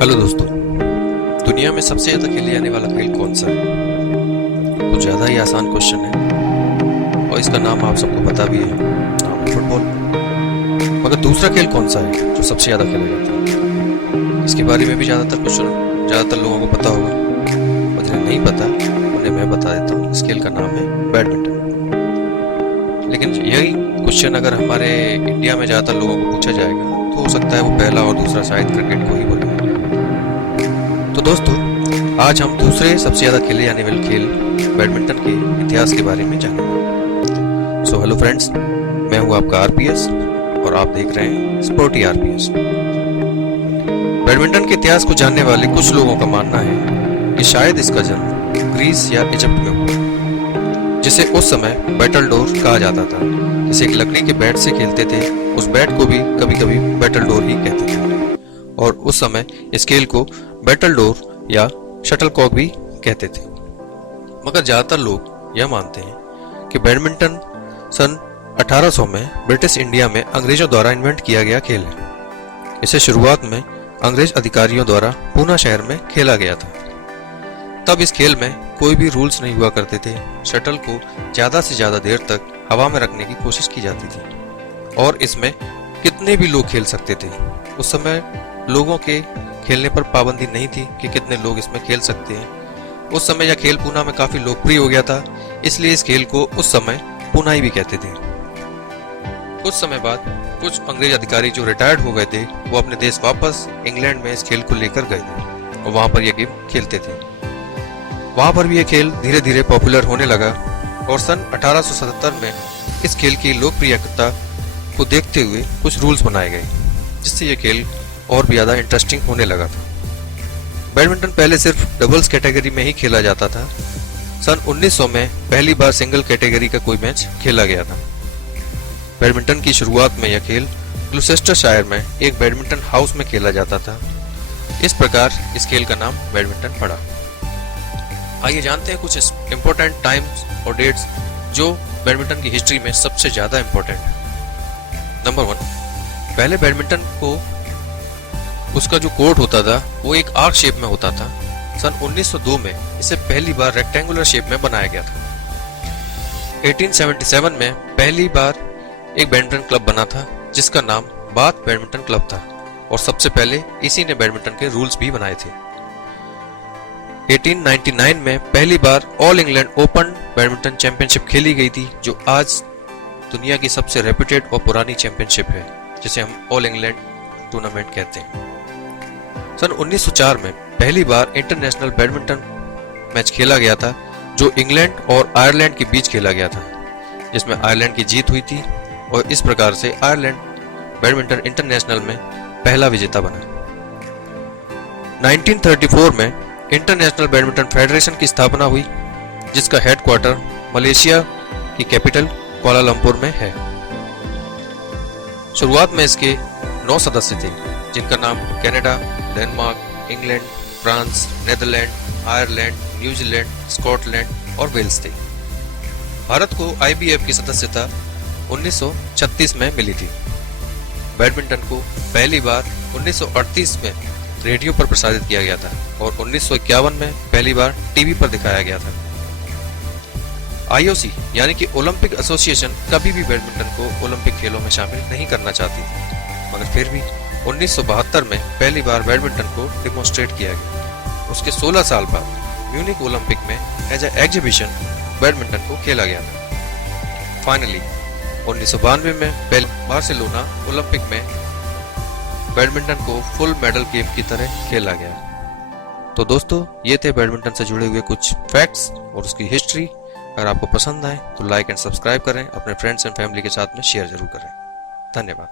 Hello दोस्तों, दुनिया में सबसे ज़्यादा खेले जाने वाला खेल कौन सा है? कुछ ज़्यादा ही आसान क्वेश्चन है और इसका नाम आप सबको पता भी है, नाम है फुटबॉल। मगर दूसरा खेल कौन सा है जो सबसे ज़्यादा खेला जाता है? इसके बारे में भी ज़्यादातर लोगों को पता होगा, और जिन्हें नहीं पता उन्हें मैं बता देता हूँ। इस खेल का नाम है बैडमिंटन। लेकिन यही क्वेश्चन अगर हमारे इंडिया में ज़्यादातर लोगों को पूछा जाएगा तो हो सकता है वो पहला और दूसरा शायद क्रिकेट को ही बोले। तो दोस्तों, आज हम दूसरे सबसे ज़्यादा खेले जाने वाले खेल बैडमिंटन के इतिहास के बारे में जानेंगे। सो हेलो फ्रेंड्स, मैं हूँ आपका आरपीएस और आप देख रहे हैं स्पोर्टी आरपीएस। बैडमिंटन के इतिहास को जानने वाले कुछ लोगों का मानना है कि शायद इसका जन्म ग्रीस या इजिप्ट में हुआ, जिसे उस समय बैटलडोर कहा जाता था। जिसे एक लकड़ी के बैट से खेलते थे, उस बैट को भी कभी कभी बैटलडोर ही कहते थे, और उस समय इस खेल को बैटलडोर या शटलकॉक भी कहते थे। मगर ज्यादातर लोग यह मानते हैं कि बैडमिंटन सन 1800 में ब्रिटिश इंडिया में अंग्रेजों द्वारा इन्वेंट किया गया खेल है। इसे शुरुआत में अंग्रेज अधिकारियों द्वारा पूना शहर में खेला गया था। तब इस खेल में कोई भी रूल्स नहीं हुआ करते थे। शटल को ज्यादा से ज्यादा देर तक हवा में रखने की कोशिश की जाती थी और इसमें कितने भी लोग खेल सकते थे। उस समय लोगों के खेलने पर पाबंदी नहीं थी कि कितने लोग इसमें खेल सकते हैं। उस समय यह खेल पूना में काफी लोकप्रिय हो गया था, इसलिए इस खेल को उस समय पूनाई भी कहते थे। कुछ समय बाद कुछ अंग्रेज अधिकारी जो रिटायर्ड हो गए थे, वो अपने देश वापस इंग्लैंड में इस खेल को लेकर गए थे और वहां पर यह गेम खेलते थे। वहां पर भी यह खेल धीरे धीरे पॉपुलर होने लगा और सन 1877 में इस खेल की लोकप्रियता को देखते हुए कुछ रूल्स बनाए गए, जिससे यह खेल और भी ज्यादा इंटरेस्टिंग होने लगा था। बैडमिंटन पहले सिर्फ डबल्स कैटेगरी में ही खेला जाता था। सन 1900 में पहली बार सिंगल कैटेगरी का कोई मैच खेला गया था। बैडमिंटन की शुरुआत में यह खेल ग्लुचेस्टरशायर में एक बैडमिंटन हाउस में खेला जाता था। इस प्रकार इस खेल का नाम बैडमिंटन पड़ा। आइए जानते हैं कुछ इम्पोर्टेंट टाइम्स और डेट्स जो बैडमिंटन की हिस्ट्री में सबसे ज्यादा इम्पोर्टेंट है। नंबर 1, पहले बैडमिंटन को उसका जो कोर्ट होता था वो एक आर्क शेप में होता था। सन 1902 में इसे पहली बार रेक्टेंगुलर शेप में बनाया गया था। 1877 में पहली बार एक बैडमिंटन क्लब बना था जिसका नाम बाथ बैडमिंटन क्लब था और सबसे पहले इसी ने बैडमिंटन के रूल्स भी बनाए थे। 1899 में पहली बार All England Open badminton championship खेली गई थी, जो आज दुनिया की सबसे रेप्यूटेड और पुरानी चैंपियनशिप है, जिसे हम ऑल इंग्लैंड टूर्नामेंट कहते हैं। सन 1904 में पहली बार इंटरनेशनल बैडमिंटन मैच खेला गया था, जो इंग्लैंड और आयरलैंड के बीच खेला गया था, जिसमें आयरलैंड की जीत हुई थी और इस प्रकार से आयरलैंड बैडमिंटन इंटरनेशनल में पहला विजेता बना। 1934 में इंटरनेशनल बैडमिंटन फेडरेशन की स्थापना हुई, जिसका हेडक्वार्टर मलेशिया की कैपिटल कुआलालंपुर में है। शुरुआत में इसके 9 सदस्य थे, जिनका नाम Canada, Denmark, England, France, Netherland, Ireland, New Zealand, Scotland और वेल्स थे। भारत को आईबीएफ की सदस्यता 1936 में मिली थी। बैडमिंटन को पहली बार 1938 में रेडियो पर प्रसारित किया गया था और 1951 में पहली बार टीवी पर दिखाया गया था। आईओसी यानी कि ओलंपिक एसोसिएशन कभी भी बैडमिंटन को ओलंपिक खेलों में शामिल नहीं करना चाहती थी, मगर फिर भी 1972 में पहली बार बैडमिंटन को डिमोन्स्ट्रेट किया गया। उसके 16 साल बाद म्यूनिक ओलंपिक में एज ए एग्जीबिशन बैडमिंटन को खेला गया था। फाइनली 1992 में बार्सिलोना ओलंपिक में बैडमिंटन को फुल मेडल गेम की तरह खेला गया। तो दोस्तों, ये थे बैडमिंटन से जुड़े हुए कुछ फैक्ट्स और उसकी हिस्ट्री। अगर आपको पसंद आए तो लाइक एंड सब्सक्राइब करें, अपने फ्रेंड्स एंड फैमिली के साथ में शेयर जरूर करें। धन्यवाद।